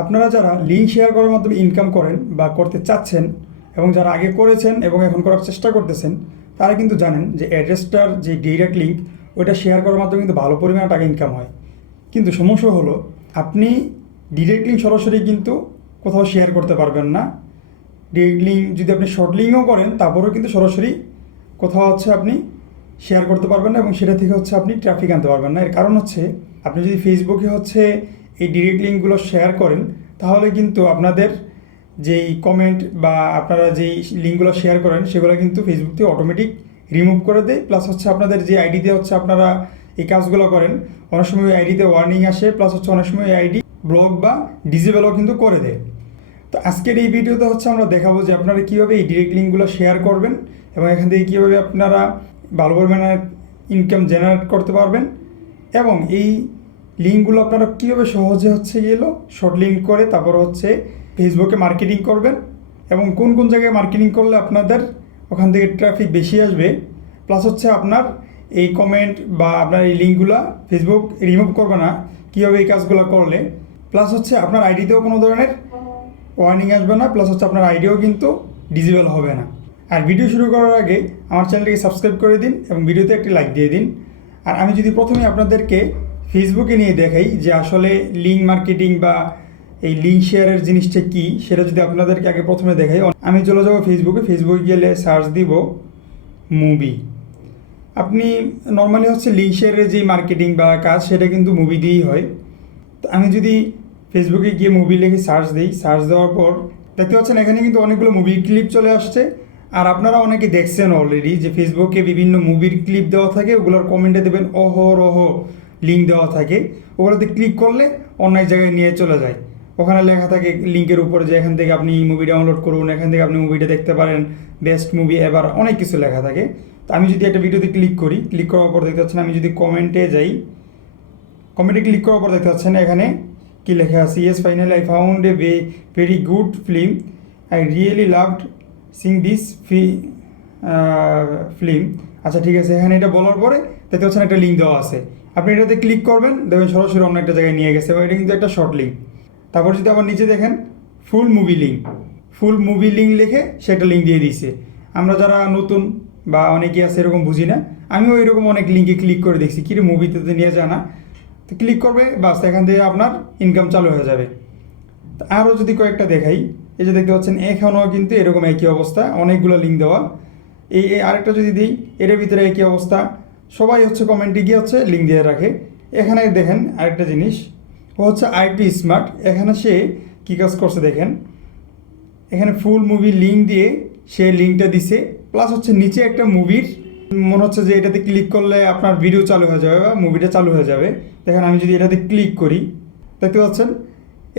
আপনারা যারা link share করার মাধ্যমে ইনকাম করেন বা করতে চাচ্ছেন এবং যারা আগে করেছেন এবং এখন করার চেষ্টা করতেছেন, তারা কিন্তু জানেন যে অ্যাড্রেসটার যে ডিরেক্ট লিঙ্ক ওইটা শেয়ার করার মাধ্যমে কিন্তু ভালো পরিমাণে টাকা ইনকাম হয়। কিন্তু সমস্যা হলো আপনি ডিরেক্ট লিঙ্ক সরাসরি কিন্তু কোথাও শেয়ার করতে পারবেন না। ডিরেক্ট লিঙ্ক যদি আপনি শর্ট লিঙ্কও করেন তারপরেও কিন্তু সরাসরি কোথাও আপনি শেয়ার করতে পারবেন না এবং সেটা থেকে আপনি ট্রাফিক আনতে পারবেন না। এর কারণ আপনি যদি ফেসবুকে এই ডিরেক্ট লিঙ্কগুলো শেয়ার করেন তাহলে কিন্তু আপনাদের যেই কমেন্ট বা আপনারা যেই লিঙ্কগুলো শেয়ার করেন সেগুলো কিন্তু ফেসবুক থেকে অটোমেটিক রিমুভ করে দেয়। প্লাস আপনাদের যে আইডিতে আপনারা এই কাজগুলো করেন, অনেক সময় ওই আইডিতে ওয়ার্নিং আসে, প্লাস অনেক সময় এই আইডি ব্লক বা ডিসেবলও কিন্তু করে দেয়। তো আজকের এই ভিডিওতে আমরা দেখাবো যে আপনারা কীভাবে এই ডিরেক্ট লিঙ্কগুলো শেয়ার করবেন এবং এখান থেকে কীভাবে আপনারা ভালো পরিমাণে ইনকাম জেনারেট করতে পারবেন এবং এই লিঙ্কগুলো আপনারা কীভাবে সহজে শর্ট লিঙ্ক করে তারপর ফেসবুকে মার্কেটিং করবেন এবং কোন কোন জায়গায় মার্কেটিং করলে আপনাদের ওখান থেকে ট্রাফিক বেশি আসবে, প্লাস আপনার এই কমেন্ট বা আপনার এই লিঙ্কগুলো ফেসবুক রিমুভ করবে না কীভাবে এই কাজগুলো করলে, প্লাস আপনার আইডিতেও কোনো ধরনের ওয়ার্নিং আসবে না, প্লাস আপনার আইডিও কিন্তু ডিসেবল হবে না। আর ভিডিও শুরু করার আগে আমার চ্যানেলটিকে সাবস্ক্রাইব করে দিন এবং ভিডিওতে একটি লাইক দিয়ে দিন। আর আমি যদি প্রথমে আপনাদেরকে ফেসবুকে নিয়ে দেখাই যে আসলে লিঙ্ক মার্কেটিং বা এই লিঙ্ক শেয়ারের জিনিসটা কী, সেটা যদি আপনাদেরকে আগে প্রথমে দেখাই, আমি চলে যাবো ফেসবুকে গেলে সার্চ দিব মুভি। আপনি নর্মালি লিঙ্ক শেয়ারের যেই মার্কেটিং বা কাজ সেটা কিন্তু মুভি দিয়েই হয়। তো আমি যদি ফেসবুকে গিয়ে মুভি লিখে সার্চ দিই, সার্চ দেওয়ার পর দেখতে পাচ্ছেন এখানে কিন্তু অনেকগুলো মুভির ক্লিপ চলে আসছে। আর আপনারা অনেকে দেখছেন অলরেডি যে ফেসবুকে বিভিন্ন মুভির ক্লিপ দেওয়া থাকে, ওগুলোর কমেন্টে দেবেন অহরহ লিঙ্ক দেওয়া থাকে, ওগুলোতে ক্লিক করলে অন্য এক জায়গায় নিয়ে চলে যায়। ওখানে লেখা থাকে লিঙ্কের উপরে যে এখান থেকে আপনি মুভি ডাউনলোড করুন, এখান থেকে আপনি মুভিটা দেখতে পারেন, বেস্ট মুভি এবার অনেক কিছু লেখা থাকে। তো আমি যদি একটা ভিডিওতে ক্লিক করি, ক্লিক করার পর দেখতে পাচ্ছেন আমি যদি কমেন্টে যাই, কমেন্টে ক্লিক করার পর দেখতে পাচ্ছেন এখানে কি লেখা আছে, yes finally I found a very good film, I really loved sing this film. আচ্ছা ঠিক আছে, এখানে এটা বলার পরে দেখতে পাচ্ছেন একটা লিঙ্ক দেওয়া আছে, আপনি এটাতে ক্লিক করবেন, দেখবেন সরাসরি অন্য একটা জায়গায় নিয়ে গেছে এবং এটা কিন্তু একটা শর্ট লিঙ্ক। তারপর যদি আবার নিচে দেখেন ফুল মুভি লিঙ্ক লিখে সেটা লিঙ্ক দিয়ে দিয়েছে। আমরা যারা নতুন বা অনেকেই আছে এরকম বুঝি না, আমিও এরকম অনেক লিঙ্কে ক্লিক করে দেখছি, কিরে মুভিতে তো নিয়ে যায় না, তো ক্লিক করবে বাস এখান থেকে আপনার ইনকাম চালু হয়ে যাবে। আরও যদি কয়েকটা দেখাই, এই যে দেখতে পাচ্ছেন এখানেও কিন্তু এরকম একই অবস্থা, অনেকগুলো লিঙ্ক দেওয়া। এই আরেকটা যদি দিই, এটার ভিতরে একই অবস্থা, সবাই কমেন্টে গিয়ে লিঙ্ক দিয়ে রাখে। এখানে দেখেন আরেকটা জিনিস, ও আইটি স্মার্ট, এখানে সে কী কাজ করছে দেখেন, এখানে ফুল মুভি লিঙ্ক দিয়ে সে লিঙ্কটা দিছে, প্লাস নিচে একটা মুভির মনে হচ্ছে যে এটাতে ক্লিক করলে আপনার ভিডিও চালু হয়ে যাবে বা মুভিটা চালু হয়ে যাবে। দেখেন আমি যদি এটাতে ক্লিক করি, দেখতে পাচ্ছেন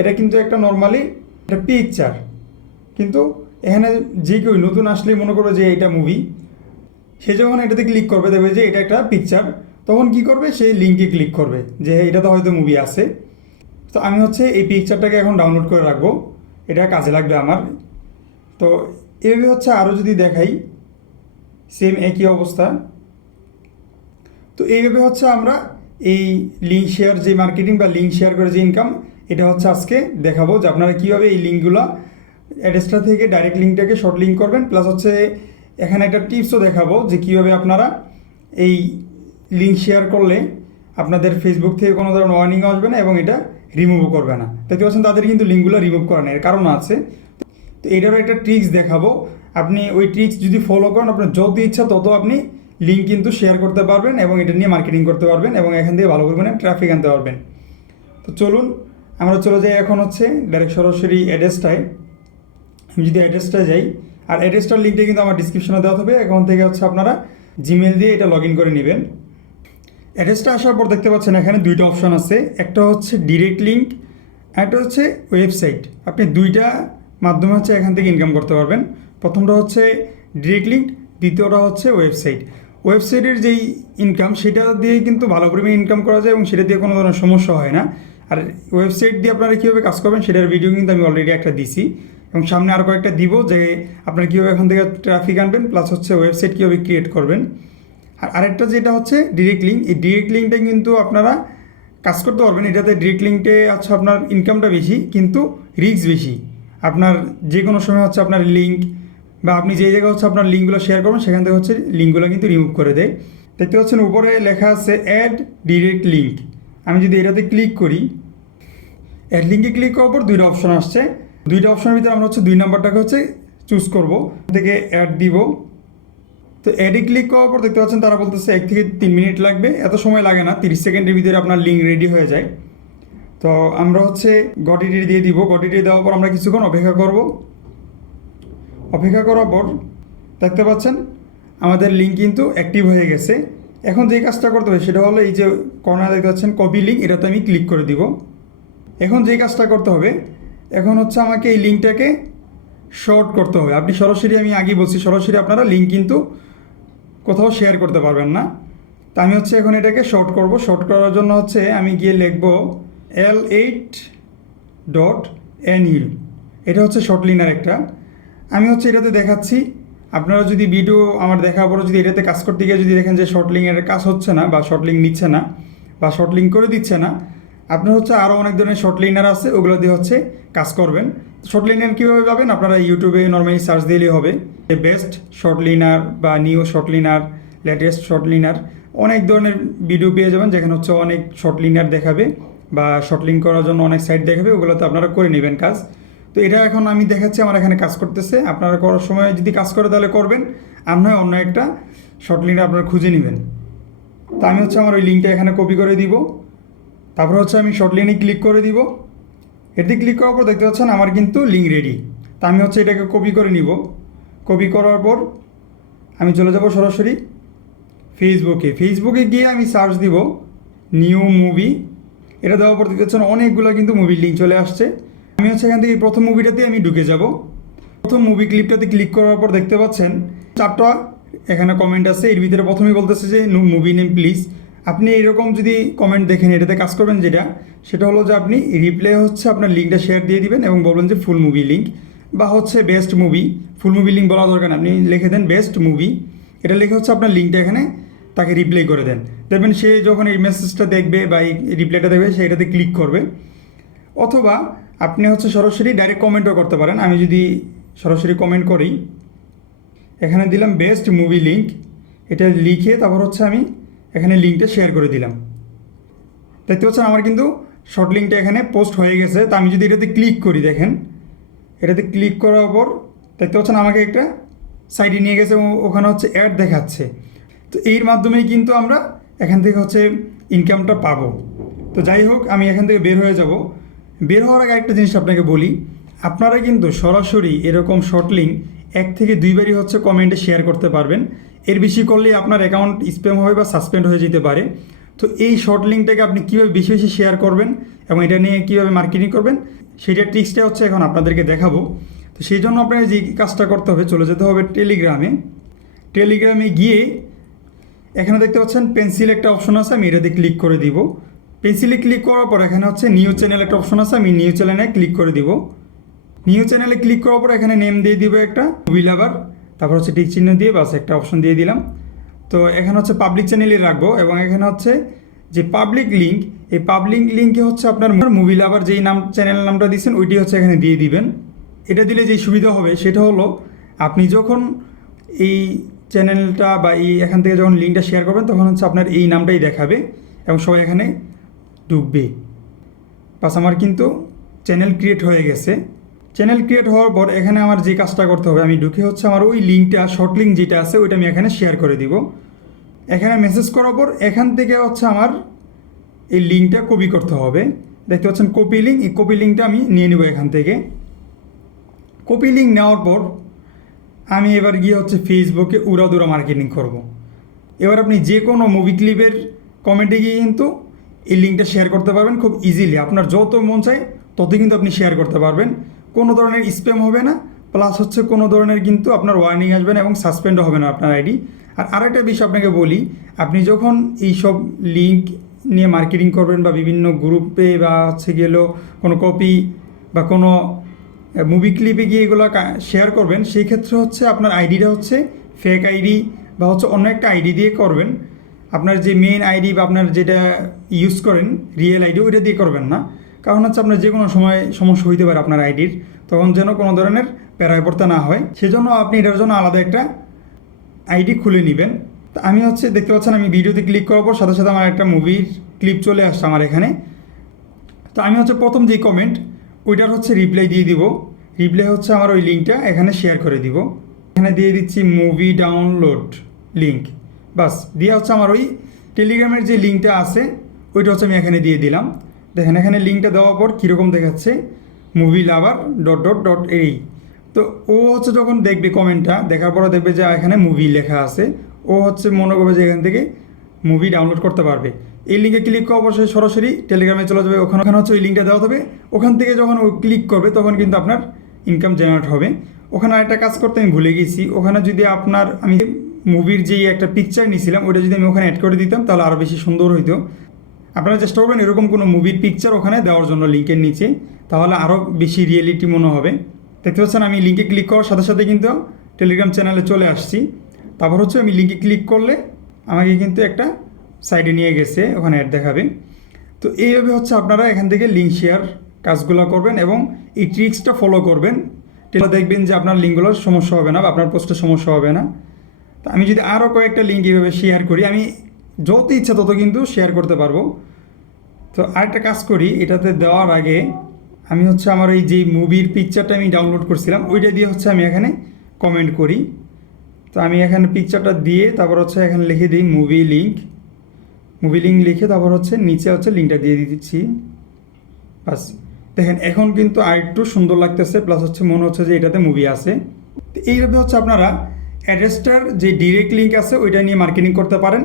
এটা কিন্তু একটা নর্মালি একটা পিকচার, কিন্তু এখানে যে কেউ নতুন আসলেই মনে করবে যে এটা মুভি, সে যখন এটাতে ক্লিক করবে দেখবে যে এটা একটা পিকচার, তখন কি করবে সেই লিঙ্কে ক্লিক করবে যে এটা তো হয়তো মুভি আছে। তো আমি এই পিকচারটাকে এখন ডাউনলোড করে রাখবো, এটা কাজে লাগবে আমার। তো এইভাবে আরও যদি দেখাই সেম একই অবস্থা। তো এইভাবে আমরা এই লিঙ্ক শেয়ার যে মার্কেটিং বা লিঙ্ক শেয়ার করে যে ইনকাম, এটা আজকে দেখাবো যে আপনারা কীভাবে এই লিঙ্কগুলো অ্যাড্রেসটা থেকে ডাইরেক্ট লিঙ্কটাকে শর্ট লিঙ্ক করবেন, প্লাস এখানে একটা টিপসও দেখাবো যে কীভাবে আপনারা এই লিঙ্ক শেয়ার করলে আপনাদের ফেসবুক থেকে কোনো ধরনের ওয়ার্নিং আসবে না এবং এটা রিমুভও করবে না। দেখতে পাচ্ছেন তাদের কিন্তু লিঙ্কগুলো রিমুভ করা নেই, এর কারণ আছে। তো এটারও একটা ট্রিক্স দেখাবো, আপনি ওই ট্রিক্স যদি ফলো করেন আপনার যত ইচ্ছা তত আপনি লিঙ্ক কিন্তু শেয়ার করতে পারবেন এবং এটা নিয়ে মার্কেটিং করতে পারবেন এবং এখান থেকে ভালো পরিমাণে ট্রাফিক আনতে পারবেন। তো চলুন আমরা চলে যাই এখন ডাইরেক্ট সরাসরি অ্যাড্রেসটায়। আমি যদি অ্যাড্রেসটায় যাই, আর অ্যাড্রেসটার লিঙ্কটা কিন্তু আমার ডিসক্রিপশনে দেওয়া হবে, এখন থেকে আপনারা জিমেল দিয়ে এটা লগ ইন করে নেবেন। অ্যাড্রেসটা আসার পর দেখতে পাচ্ছেন এখানে দুইটা অপশন আছে, একটা ডিরেক্ট লিঙ্ক, একটা ওয়েবসাইট। আপনি দুইটা মাধ্যমে এখান থেকে ইনকাম করতে পারবেন। প্রথমটা ডিরেক্ট লিঙ্ক, দ্বিতীয়টা ওয়েবসাইট। ওয়েবসাইটের যেই ইনকাম সেটা দিয়ে কিন্তু ভালো পরিমাণে ইনকাম করা যায় এবং সেটা দিয়ে কোনো ধরনের সমস্যা হয় না। আর ওয়েবসাইট দিয়ে আপনারা কীভাবে কাজ করবেন সেটার ভিডিও কিন্তু আমি অলরেডি একটা দিছি এবং সামনে আরও কয়েকটা দিব যে আপনারা কীভাবে এখান থেকে ট্রাফিক আনবেন, প্লাস ওয়েবসাইট কীভাবে ক্রিয়েট করবেন। আর আরেকটা যেটা ডিরেক্ট লিঙ্ক, এই ডিরেক্ট লিঙ্কটা কিন্তু আপনারা কাজ করতে পারবেন। এটাতে ডিরেক্ট লিঙ্কে হচ্ছে আপনার ইনকামটা বেশি, কিন্তু রিস্ক বেশি। আপনার যে কোনো সময় হচ্ছে আপনার লিঙ্ক বা আপনি যে জায়গায় হচ্ছে আপনার লিঙ্কগুলো শেয়ার করবেন সেখান থেকে হচ্ছে লিঙ্কগুলো কিন্তু রিমুভ করে দেয়। দেখতে পাচ্ছেন উপরে লেখা আছে অ্যাড ডিরেক্ট লিঙ্ক। আমি যদি এটাতে ক্লিক করি, অ্যাড লিঙ্কে ক্লিক করার পর দুইটা অপশন আসছে। দুইটা অপশনের ভিতরে আমরা হচ্ছে 2 নাম্বারটাকে হচ্ছে চুজ করব, থেকে অ্যাড দিব। তো অ্যাডে ক্লিক করার পর দেখতে পাচ্ছেন তারা বলতেছে 1 থেকে 3 মিনিট লাগবে। এত সময় লাগে না, 30 সেকেন্ডের ভিতরে আপনার লিঙ্ক রেডি হয়ে যায়। তো আমরা হচ্ছে গটিটি দিয়ে দিব। গটিটি দেওয়ার পর আমরা কিছুক্ষণ অপেক্ষা করব। অপেক্ষা করার পর দেখতে পাচ্ছেন আমাদের লিঙ্ক কিন্তু অ্যাক্টিভ হয়ে গেছে। এখন যে কাজটা করতে হবে সেটা হলো এই যে কর্নারে দেখতে পাচ্ছেন কপি লিঙ্ক, এটাতে আমি ক্লিক করে দিব। এখন যে কাজটা করতে হবে, এখন হচ্ছে আমাকে এই লিঙ্কটাকে শর্ট করতে হবে। আপনি সরাসরি, আমি আগেই বলছি, সরাসরি আপনারা লিঙ্ক কিন্তু কোথাও শেয়ার করতে পারবেন না। তা আমি হচ্ছে এখন এটাকে শর্ট করব। শর্ট করার জন্য হচ্ছে আমি গিয়ে লিখব L8.NU। এটা হচ্ছে শর্ট লিনার একটা। আমি হচ্ছে এটাতে দেখাচ্ছি। আপনারা যদি ভিডিও আমার দেখার পরে যদি এটাতে কাজ করতে গিয়ে যদি দেখেন যে শর্ট লিঙ্কের কাজ হচ্ছে না বা শর্ট লিঙ্ক নিচ্ছে না বা শর্ট লিঙ্ক করে দিচ্ছে না, আপনার হচ্ছে আরও অনেক ধরনের শর্ট লিনার আছে, ওগুলো দিয়ে হচ্ছে কাজ করবেন। শর্ট লিনার কীভাবে পাবেন, আপনারা ইউটিউবে নর্মালি সার্চ দিলেই হবে বেস্ট শর্ট লিনার বা new short liner, latest short liner, অনেক ধরনের ভিডিও পেয়ে যাবেন যেখানে হচ্ছে অনেক শর্ট লিনার দেখাবে বা শর্ট লিঙ্ক করার জন্য অনেক সাইট দেখাবে, ওগুলোতে আপনারা করে নেবেন কাজ। তো এটা এখন আমি দেখাচ্ছি আমার এখানে কাজ করতেছে। আপনারা করার সময় যদি কাজ করে তাহলে করবেন, আর নয় অন্য একটা শর্ট লিনার আপনারা খুঁজে নেবেন। তো আমি হচ্ছে আমার ওই লিঙ্কটা এখানে কপি করে দিব। তারপর হচ্ছে আমি শর্ট লিঙ্কে ক্লিক করে দিব। এতে ক্লিক করার পর দেখতে পাচ্ছেন আমার কিন্তু লিঙ্ক রেডি। তা আমি হচ্ছে এটাকে কপি করে নিব। কপি করার পর আমি চলে যাব সরাসরি ফেসবুকে গিয়ে আমি সার্চ দিব নিউ মুভি। এটা দেওয়ার পর দেখতে পাচ্ছেন অনেকগুলো কিন্তু মুভির লিঙ্ক চলে আসছে। আমি হচ্ছে এখান থেকে প্রথম মুভিটাতে আমি ঢুকে যাব। প্রথম মুভি ক্লিপটাতে ক্লিক করার পর দেখতে পাচ্ছেন 4টা এখানে কমেন্ট আছে। এর ভিতরে প্রথমেই বলতেছে যে মুভি নেম প্লিজ। আপনি এরকম যদি কমেন্ট দেখেন, এটাতে কাজ করবেন সেটা হলো যে আপনি রিপ্লে হচ্ছে আপনার লিঙ্কটা শেয়ার দিয়ে দিবেন এবং বলবেন যে ফুল মুভি লিঙ্ক বা হচ্ছে best movie. Full movie link বলা দরকার না, আপনি লিখে দেন বেস্ট মুভি। এটা লিখে হচ্ছে আপনার লিঙ্কটা এখানে তাকে রিপ্লাই করে দেন। দেখবেন সে যখন এই মেসেজটা দেখবে বা এই রিপ্লাইটা দেখবে সে এটাতে ক্লিক করবে। অথবা আপনি হচ্ছে সরাসরি ডাইরেক্ট কমেন্টও করতে পারেন। আমি যদি সরাসরি কমেন্ট করি, এখানে দিলাম বেস্ট মুভি লিঙ্ক, এটা লিখে তারপর হচ্ছে আমি এখানে লিঙ্কটা শেয়ার করে দিলাম। দেখতে পাচ্ছেন আমার কিন্তু শর্ট লিঙ্কটা এখানে পোস্ট হয়ে গেছে। তা আমি যদি এটাতে ক্লিক করি, দেখেন এটাতে ক্লিক করার পর দেখতে পাচ্ছেন আমাকে একটা সাইটে নিয়ে গেছে এবং ওখানে হচ্ছে অ্যাড দেখাচ্ছে। তো এর মাধ্যমেই কিন্তু আমরা এখান থেকে হচ্ছে ইনকামটা পাবো। তো যাই হোক, আমি এখান থেকে বের হয়ে যাব। বের হওয়ার আগে একটা জিনিস আপনাকে বলি, আপনারা কিন্তু সরাসরি এরকম শর্ট লিঙ্ক 1 থেকে 2 বারই হচ্ছে কমেন্টে শেয়ার করতে পারবেন। এর বেশি করলে আপনার অ্যাকাউন্ট স্প্যাম হবে বা সাসপেন্ড হয়ে যেতে পারে। তো এই শর্ট লিঙ্কটাকে আপনি কীভাবে বেশি বেশি শেয়ার করবেন এবং এটা নিয়ে কীভাবে মার্কেটিং করবেন সেইটার ট্রিক্সটা হচ্ছে এখন আপনাদেরকে দেখাবো। তো সেই জন্য আপনাকে যে কাজটা করতে হবে, চলে যেতে হবে টেলিগ্রামে গিয়ে এখানে দেখতে পাচ্ছেন পেন্সিল একটা অপশন আছে, আমি এটাতে ক্লিক করে দিব। পেন্সিলে ক্লিক করার পর এখানে হচ্ছে নিউ চ্যানেল একটা অপশন আছে, আমি নিউ চ্যানেলে ক্লিক করে দিব। নিউ চ্যানেলে ক্লিক করার পর এখানে নেম দিয়ে দিব একটা মুভি লাভার, তারপর হচ্ছে টিক চিহ্ন দিয়ে বাস একটা অপশন দিয়ে দিলাম। তো এখানে হচ্ছে পাবলিক চ্যানেলে রাখবো এবং এখানে হচ্ছে যে পাবলিক লিঙ্ক, এই পাবলিক লিঙ্কে হচ্ছে আপনার মুভি লাভার যেই নাম চ্যানেলের নামটা দিয়েছেন ওইটি হচ্ছে এখানে দিয়ে দিবেন। এটা দিলে যেই সুবিধা হবে সেটা হলো আপনি যখন এই চ্যানেলটা বা এই এখান থেকে যখন লিঙ্কটা শেয়ার করবেন তখন হচ্ছে আপনার এই নামটাই দেখাবে এবং সবাই এখানে ঢুকবে। বাস আমার কিন্তু চ্যানেল ক্রিয়েট হয়ে গেছে। চ্যানেল ক্রিয়েট হওয়ার পর এখানে আমার যে কাজটা করতে হবে, আমি ঢুকে হচ্ছে আমার ওই লিঙ্কটা, শর্ট লিঙ্ক যেটা আছে ওইটা আমি এখানে শেয়ার করে দিব। এখানে মেসেজ করার পর এখান থেকে হচ্ছে আমার এই লিঙ্কটা কপি করতে হবে। দেখতে পাচ্ছেন কপি লিঙ্ক, এই কপি লিঙ্কটা আমি নিয়ে নেব এখান থেকে। কপি লিঙ্ক নেওয়ার পর আমি এবার গিয়ে হচ্ছে ফেসবুকে উড়াদুরা মার্কেটিং করব। এবার আপনি যে কোনো মুভি ক্লিপের কমেন্টে গিয়ে কিন্তু এই লিঙ্কটা শেয়ার করতে পারবেন খুব ইজিলি। আপনার যত মন চায় তত কিন্তু আপনি শেয়ার করতে পারবেন, কোনো ধরনের স্প্যাম হবে না, প্লাস হচ্ছে কোনো ধরনের কিন্তু আপনার ওয়ার্নিং আসবে না এবং সাসপেন্ডও হবে না আপনার আইডি। আর আরেকটা বিষয় আপনাকে বলি, আপনি যখন এই সব লিঙ্ক নিয়ে মার্কেটিং করবেন বা বিভিন্ন গ্রুপে বা হচ্ছে গেলেও কোনো কপি বা কোনো মুভি ক্লিপে গিয়ে এগুলো শেয়ার করবেন, সেই ক্ষেত্রে হচ্ছে আপনার আইডিটা হচ্ছে ফেক আইডি বা হচ্ছে অন্য একটা আইডি দিয়ে করবেন। আপনার যে মেইন আইডি বা আপনার যেটা ইউজ করেন রিয়েল আইডি ওইটা দিয়ে করবেন না। কারণ হচ্ছে আপনার যে কোনো সময় সমস্যা হইতে পারে আপনার আইডির, তখন যেন কোনো ধরনের প্যারায় পড়তে না হয়, সেজন্য আপনি এটার জন্য আলাদা একটা আইডি খুলে নেবেন। তো আমি হচ্ছে দেখতে পাচ্ছেন আমি ভিডিওতে ক্লিক করার পর সাথে সাথে আমার একটা মুভির ক্লিপ চলে আসছে আমার এখানে। তো আমি হচ্ছে প্রথম যে কমেন্ট ওইটার হচ্ছে রিপ্লাই দিয়ে দিব। রিপ্লাই হচ্ছে আমার ওই লিঙ্কটা এখানে শেয়ার করে দিব। এখানে দিয়ে দিচ্ছি মুভি ডাউনলোড লিঙ্ক, বাস দিয়ে হচ্ছে আমার ওই টেলিগ্রামের যে লিঙ্কটা আছে ওইটা হচ্ছে আমি এখানে দিয়ে দিলাম। দেখেন এখানে লিঙ্কটা দেওয়ার পর কীরকম দেখাচ্ছে, movie lover dot dot dot এই। তো ও হচ্ছে যখন দেখবে কমেন্টটা দেখার পরে দেখবে যে এখানে মুভি লেখা আছে, ও হচ্ছে মনে করবে যে এখান থেকে মুভি ডাউনলোড করতে পারবে। এই লিঙ্কে ক্লিক করার পর সে সরাসরি টেলিগ্রামে চলে যাবে, ওখানে হচ্ছে ওই লিঙ্কটা দেওয়া হবে। ওখান থেকে যখন ও ক্লিক করবে তখন কিন্তু আপনার ইনকাম জেনারেট হবে। ওখানে আরেকটা কাজ করতে আমি ভুলে গেছি, ওখানে যদি আপনার আমি মুভির যেই একটা পিকচার নিয়েছিলাম ওইটা যদি আমি ওখানে অ্যাড করে দিতাম তাহলে আরও বেশি সুন্দর হইতো। আপনারা চেষ্টা করবেন এরকম কোনো মুভির পিকচার ওখানে দেওয়ার জন্য লিঙ্কের নিচে, তাহলে আরও বেশি রিয়েলিটি মনে হবে। দেখতে পাচ্ছেন আমি লিঙ্কে ক্লিক করার সাথে সাথে কিন্তু টেলিগ্রাম চ্যানেলে চলে আসছি। তারপর হচ্ছে আমি লিঙ্কে ক্লিক করলে আমাকে কিন্তু একটা সাইডে নিয়ে গেছে, ওখানে অ্যাড দেখাবে। তো এইভাবে হচ্ছে আপনারা এখান থেকে লিঙ্ক শেয়ার কাজগুলো করবেন এবং এই ট্রিক্সটা ফলো করবেন, তাহলে দেখবেন যে আপনার লিঙ্কগুলোর সমস্যা হবে না বা আপনার পোস্টের সমস্যা হবে না। তো আমি যদি আরও কয়েকটা লিঙ্ক এইভাবে শেয়ার করি, আমি যত ইচ্ছা তত কিন্তু শেয়ার করতে পারবো। তো আরেকটা কাজ করি, এটাতে দেওয়ার আগে আমি হচ্ছে আমার এই যে মুভির পিকচারটা আমি ডাউনলোড করছিলাম ওইটা দিয়ে হচ্ছে আমি এখানে কমেন্ট করি। তো আমি এখানে পিকচারটা দিয়ে তারপর হচ্ছে এখানে লিখে দিই মুভি লিঙ্ক লিখে তারপর হচ্ছে নিচে হচ্ছে লিঙ্কটা দিয়ে দিচ্ছি। বাস দেখেন এখন কিন্তু আর একটু সুন্দর লাগতেছে, প্লাস হচ্ছে মনে হচ্ছে যে এটাতে মুভি আছে। তো এইভাবে হচ্ছে আপনারা অ্যাড্রেসটার যে ডিরেক্ট লিঙ্ক আছে ওইটা নিয়ে মার্কেটিং করতে পারেন।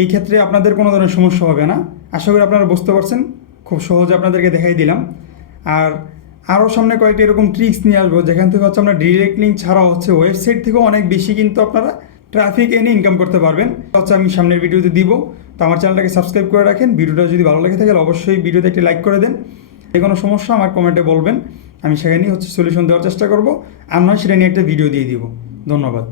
এই ক্ষেত্রে আপনাদের কোনো ধরনের সমস্যা হবে না। আশা করি আপনারা বুঝতে পারছেন, খুব সহজে আপনাদেরকে দেখাই দিলাম। আর আরও সামনে কয়েকটা এরকম ট্রিক্স নিয়ে আসবো যেখান থেকে হচ্ছে আমরা ডিরেক্ট লিঙ্ক ছাড়াও হচ্ছে ওয়েবসাইট থেকেও অনেক বেশি কিন্তু আপনারা ট্রাফিক এনে ইনকাম করতে পারবেন। হচ্ছে আমি সামনের ভিডিওতে দিব। তো আমার চ্যানেলটাকে সাবস্ক্রাইব করে রাখেন। ভিডিওটা যদি ভালো লাগে থাকে অবশ্যই ভিডিওতে একটি লাইক করে দেন। যে কোনো সমস্যা আমার কমেন্টে বলবেন, আমি সেখানেই হচ্ছে সলিউশন দেওয়ার চেষ্টা করব, আর নয় সেটা নিয়ে একটা ভিডিও দিয়ে দিব। ধন্যবাদ।